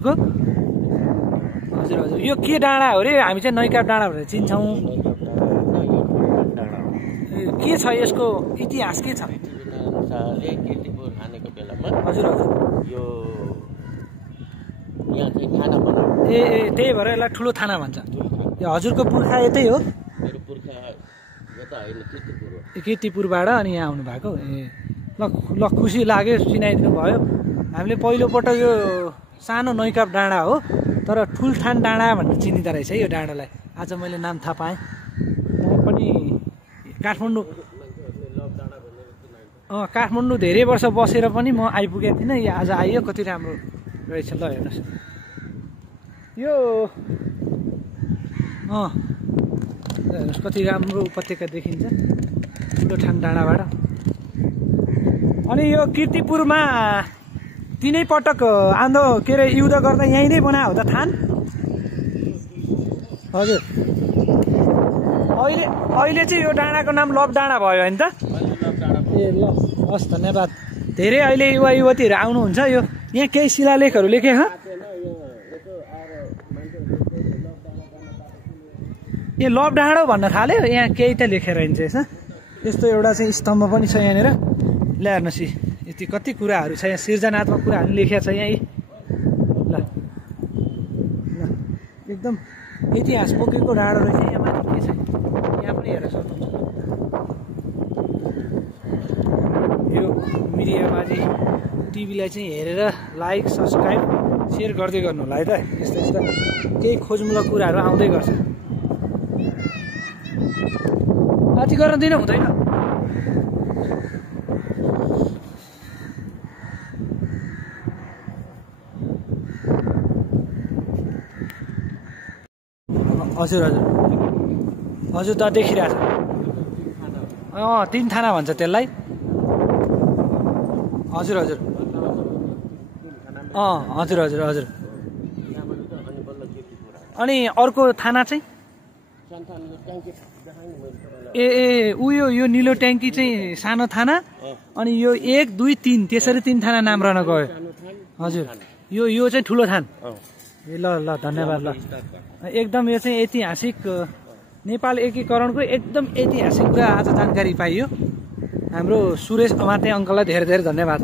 हजुर हजुर यो के डाँडा हो रे? हामी चाहिँ नैकाप डाँडा भनेर चिन्छौँ। के छ यसको इतिहास के छ? कीर्तिपुर हानेको बेलामा हजुर हजुर यो यहाँ चाहिँ थाना बनायो। ए त्यही भएर यसलाई ठुलो थाना भन्छ। यो हजुरको पुर्खा यतै हो? मेरो पुर्खा यता होइन, कीर्तिपुर हो। कीर्तिपुरबाट अनि यहाँ आउनु भएको। ए ल ल खुसी लाग्यो चिनाइदिनु भयो। हामीले पहिलोपटक यो सानो नैकाप डाँडा हो तर ठुलठान डाँडा भनेर चिनिँदो रहेछ है यो डाँडालाई। आज मैले नाम थाहा पाएँ। म पनि काठमाडौँ धेरै वर्ष बसेर पनि म आइपुगेको थिइनँ। यो आज आइयो, कति राम्रो रहेछ। ल हेर्नुहोस् यो हेर्नुहोस् कति राम्रो उपत्यका देखिन्छ ठुलोठान डाँडाबाट। अनि यो कीर्तिपुरमा तिनै पटक के अरे युद्ध गर्दा यहीँ नै बनायो हो त थान? हजुर अहिले चाहिँ यो डाँडाको नाम लभ डाँडा भयो होइन त? ए ल हस् धन्यवाद। धेरै अहिले युवा युवतीहरू आउनुहुन्छ। यो यहाँ केही शिलालेखहरू लेखे हो? ए लभ डाँडो भन्न थाल्यो। यहाँ केही त लेखेर हिँड्छ यसमा। यस्तो एउटा चाहिँ स्तम्भ पनि छ यहाँनिर। ल हेर्नुहोस् यति कति कुराहरू छ यहाँ, सृजनात्मक कुराहरू लेखेको छ यहाँ। ल एकदम इतिहास बोकेको डाँडो रहेछ। यहाँ माथि के छ यहाँ पनि हेरेर सक्नुहुन्छ। यो मिडियाबाजी टिभीलाई चाहिँ हेरेर लाइक सब्सक्राइब सेयर गर्दै गर्नु होला है त। यस्तो यस्तो केही खोजमूलक कुराहरू आउँदै गर्छ। अति गर्न दिनु हुँदैन। हजुर हजुर हजुर त देखिरहेछ। तीन थाना भन्छ त्यसलाई। हजुर हजुर हजुर हजुर हजुर। अनि अर्को थाना चाहिँ ए उयो यो निलो ट्याङ्की चाहिँ सानो थाना। अनि यो 1 2 3 त्यसरी 3 थाना नाम रहन गयो। हजुर यो चाहिँ ठुलो थान। ए ल ल धन्यवाद। ल एकदम यो चाहिँ ऐतिहासिक नेपाल एकीकरणको एकदम ऐतिहासिक कुरा आज जानकारी पाइयो। हाम्रो सुरेश अमाते अङ्कललाई धेरै धेरै धन्यवाद।